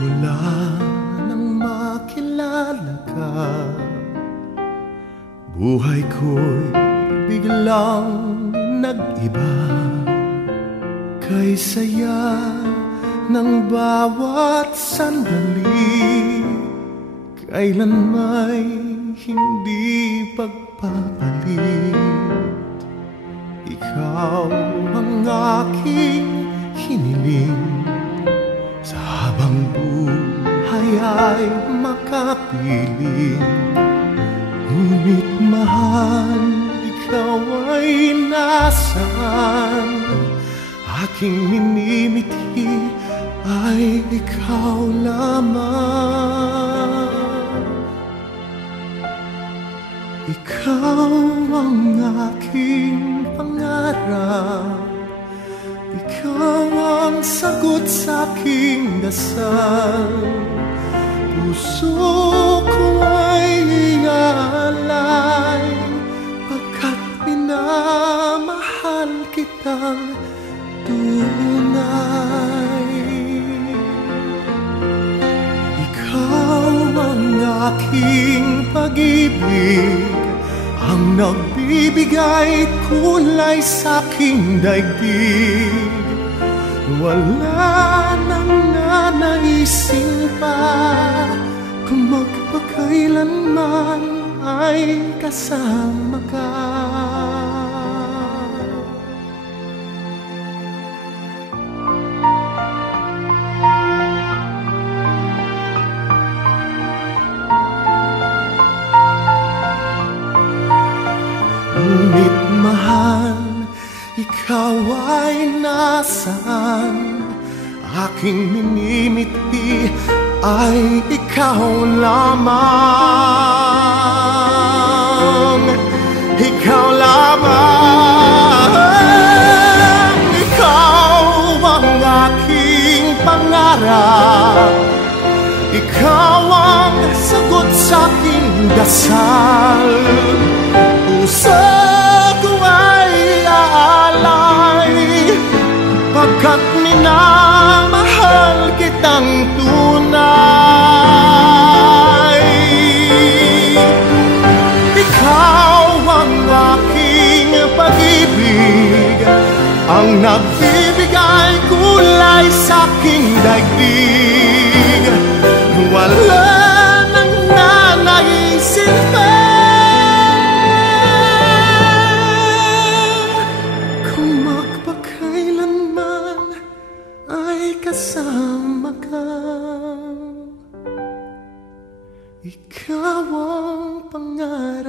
Mula nang makilala ka, buhay ko'y biglang nag-iba. Kay saya ng bawat sandali, kailan may hindi pagpapalit. Ikaw ang aking hiniling, sa habang buhay ay makapiling. Ngunit mahal, ikaw ay nasaan? Aking minimithi ay ikaw lamang. Ikaw ang aking pangarap, ikaw ang sagot sa aking dasal. Puso ko ay iaalay, pagkat minamahal kitang tunay. Ikaw ang aking pag-ibig, ang nagbibigay kulay sa aking daigdig. Wala nang nanaisin pa kung magpakailanman ay kasama ka. Ngunit mahal, ikaw ay nasaan? Aking minimithi ay ikaw lamang. Ikaw lamang. Ikaw ang aking pangarap, ikaw ang sagot sa aking dasal. Puso ko ay aalay, pagkat minamahal kitang tunay. Ikaw ang aking pag-ibig, ang nagbibigay kulay sa aking daigdig. Wala nang nanaisin pa kasama ka. Ikaw ang pangarap,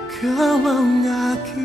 ikaw ang aking